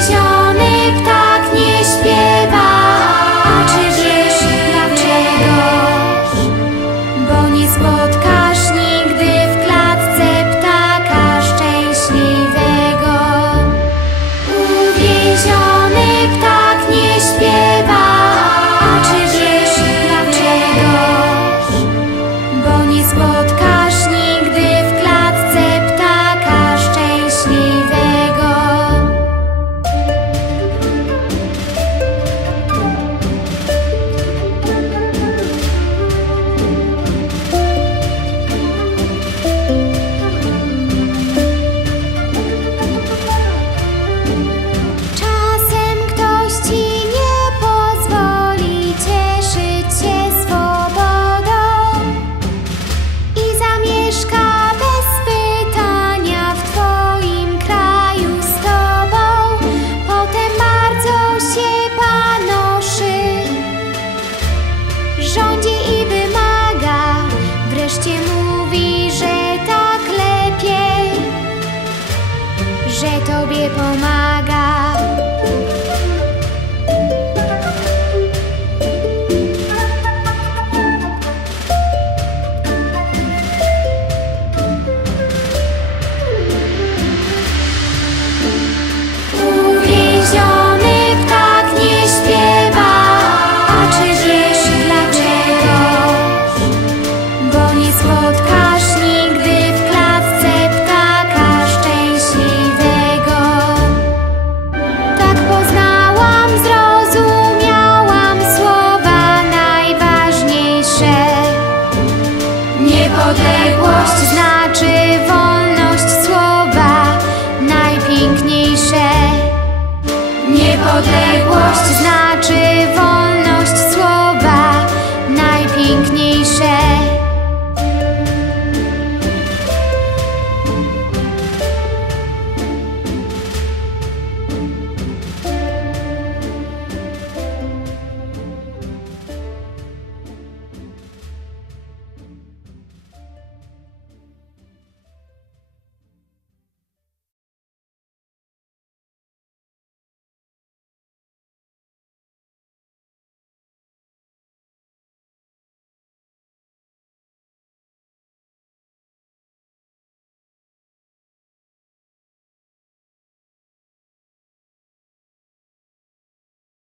笑。Niepodległość znaczy wolność słowa najpiękniejsze. Niepodległość znaczy